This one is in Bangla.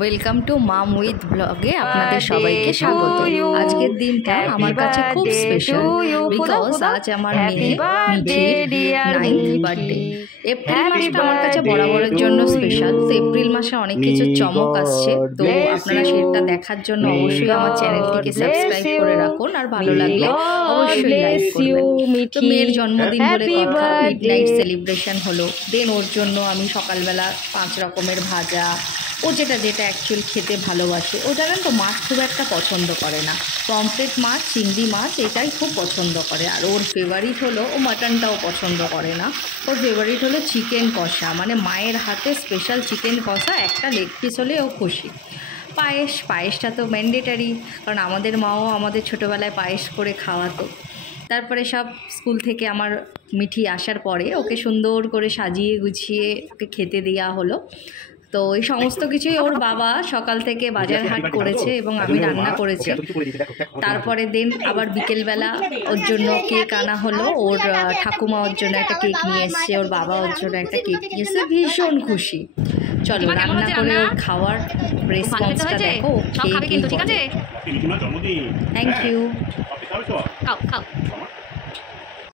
ওয়েলকাম টু মাম উইথ ব্লগে আপনাদের সবাইকে স্বাগত। আজকের দিনটা আমার কাছে খুব স্পেশাল বিকজ আজ আমার মেয়ে মিঠির 9th বার্থডে। এপ্রিল মাসটা আমার কাছে বরাবরের জন্য স্পেশাল। তো এপ্রিল মাসে অনেক কিছু চমক আসছে, তো আপনারা সেটা দেখার জন্য অবশ্যই আমার চ্যানেলটিকে সাবস্ক্রাইব করে রাখুন, আর ভালো লাগলে অবশ্যই লাইক করবেন। তো মেয়ের জন্মদিন বলে কথা, মিডনাইট সেলিব্রেশন হলো। দেন ওর জন্য আমি সকালবেলা 5 রকমের ভাজা, ও যেটা অ্যাকচুয়ালি খেতে ভালোবাসে। ও জানেন তো মাছ খুব একটা পছন্দ করে না, পমফ্রেট মাছ, চিংড়ি মাছ এটাই খুব পছন্দ করে। আর ওর ফেভারিট হলো, ও মাটনটাও পছন্দ করে না, ওর ফেভারিট হলো চিকেন কষা, মানে মায়ের হাতে স্পেশাল চিকেন কষা, একটা লেগ পিস হলে ও খুশি। পায়েসটা তো ম্যান্ডেটারি, কারণ আমাদের মাও আমাদের ছোটোবেলায় পায়েস করে খাওয়াতো। তারপরে সব স্কুল থেকে আমার মিঠি আসার পরে ওকে সুন্দর করে সাজিয়ে গুছিয়ে ওকে খেতে দেওয়া হলো। তো এই সমস্ত কিছুই ওর বাবা সকাল থেকে বাজার হাট করেছে এবং আমি রান্না করেছি। তারপরে দেন আবার বিকেলবেলা ওর জন্য কেক আনা হলো। ওর ঠাকুমা ওর জন্য একটা কেক নিয়ে এসছে, ওর বাবা ওর জন্য একটা কেক নিয়ে এসছে, ভীষণ খুশি। চলো রান্না করে ওর খাওয়ার রেসপন্সটা দেখো। Thank you.